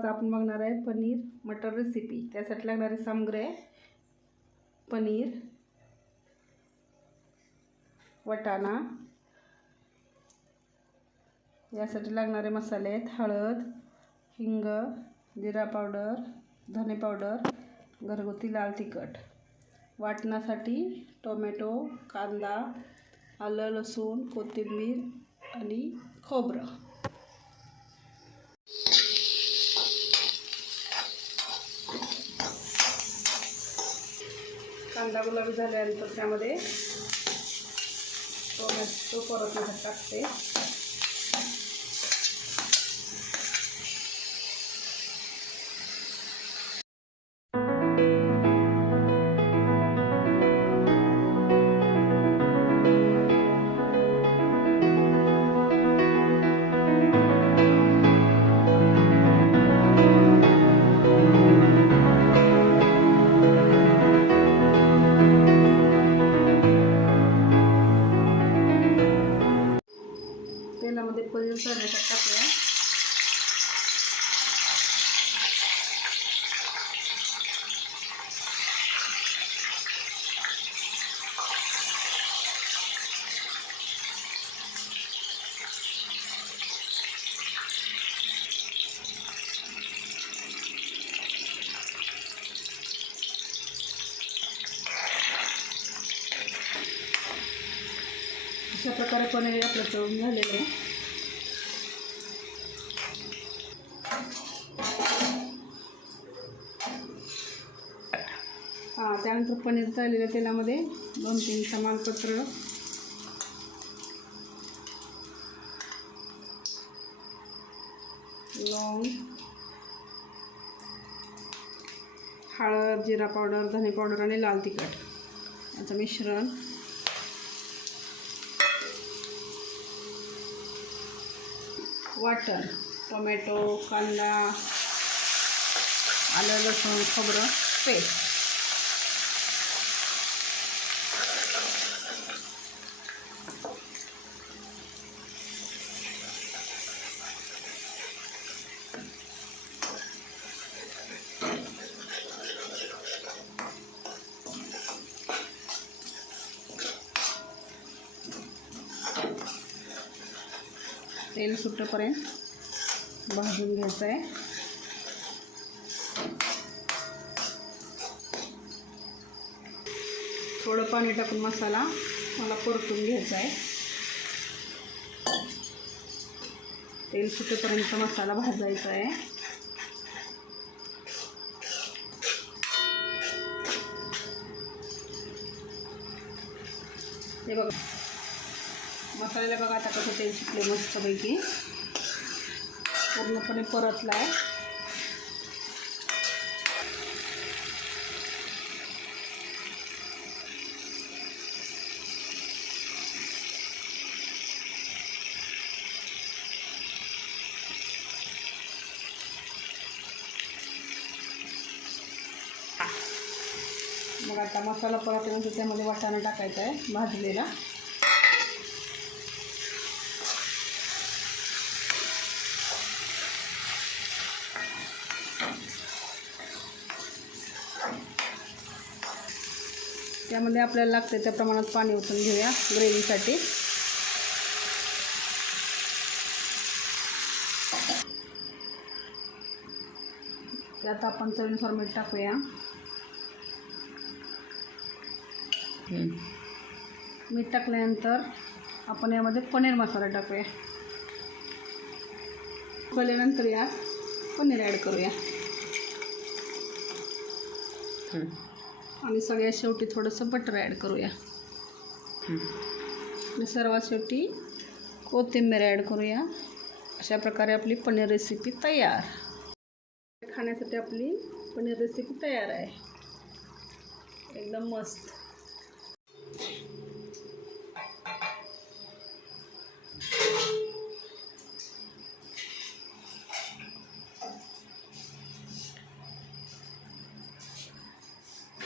आज आपण बघणार आहे पनीर मटर रेसिपी। त्यासाठी लागणारी सामग्री आहे पनीर, वाटाणा, यासाठी लागणारे मसाले आहेत हळद, हिंग, जिरा पावडर, धने पावडर, घरगुती लाल तिखट। वाटण्यासाठी टोमॅटो, कांदा, आलं, लसूण, कोथिंबीर आणि खोबरं। कांदा गुलाबी झाल्यानंतर त्यामध्ये टोमॅटो परतून टाकते। तेलामध्ये पनीर तळण्यासाठी टाकूया। अशा प्रकारे पनीर आपलं तळून झालेलं आहे। त्यानंतर पनीर तळलेल्या तेलामध्ये 2-3 तमालपत्र, लवंग, हळद, जिरा पावडर, धने पावडर आणि लाल तिखट याचं मिश्रण वाटण टोमॅटो, कांदा, आलं, लसूण, खोबरं पेस्ट। तेल सुटेपर्यंत भाजून घ्यायचं आहे। थोडं पाणी टाकून मसाला मला परतून घ्यायचा आहे। तेल सुटेपर्यंत मसाला भाजायचा आहे। हे बघा मसाल्याला बघा आता कसं तेल सुटले मस्तपैकी, पूर्णपणे परतला आहे। मग आता मसाला परतल्यानंतर त्यामध्ये वाटाणा टाकायचा आहे भाजलेला। त्यामध्ये आपल्याला लागते त्या प्रमाणात पाणी ओतून घेऊया ग्रेव्हीसाठी। त्यात आपण चवीनुसार मीठ टाकूया। मीठ टाकल्यानंतर आपण यामध्ये पनीर मसाला टाकूया। उकळल्यानंतर यात पनीर ॲड करूया आणि सगळ्यात शेवटी थोडंसं बटर ॲड करूया आणि सर्वात शेवटी कोथिंबीर ॲड करूया। अशा प्रकारे आपली पनीर रेसिपी तयार। खाण्यासाठी आपली पनीर रेसिपी तयार आहे, एकदम मस्त।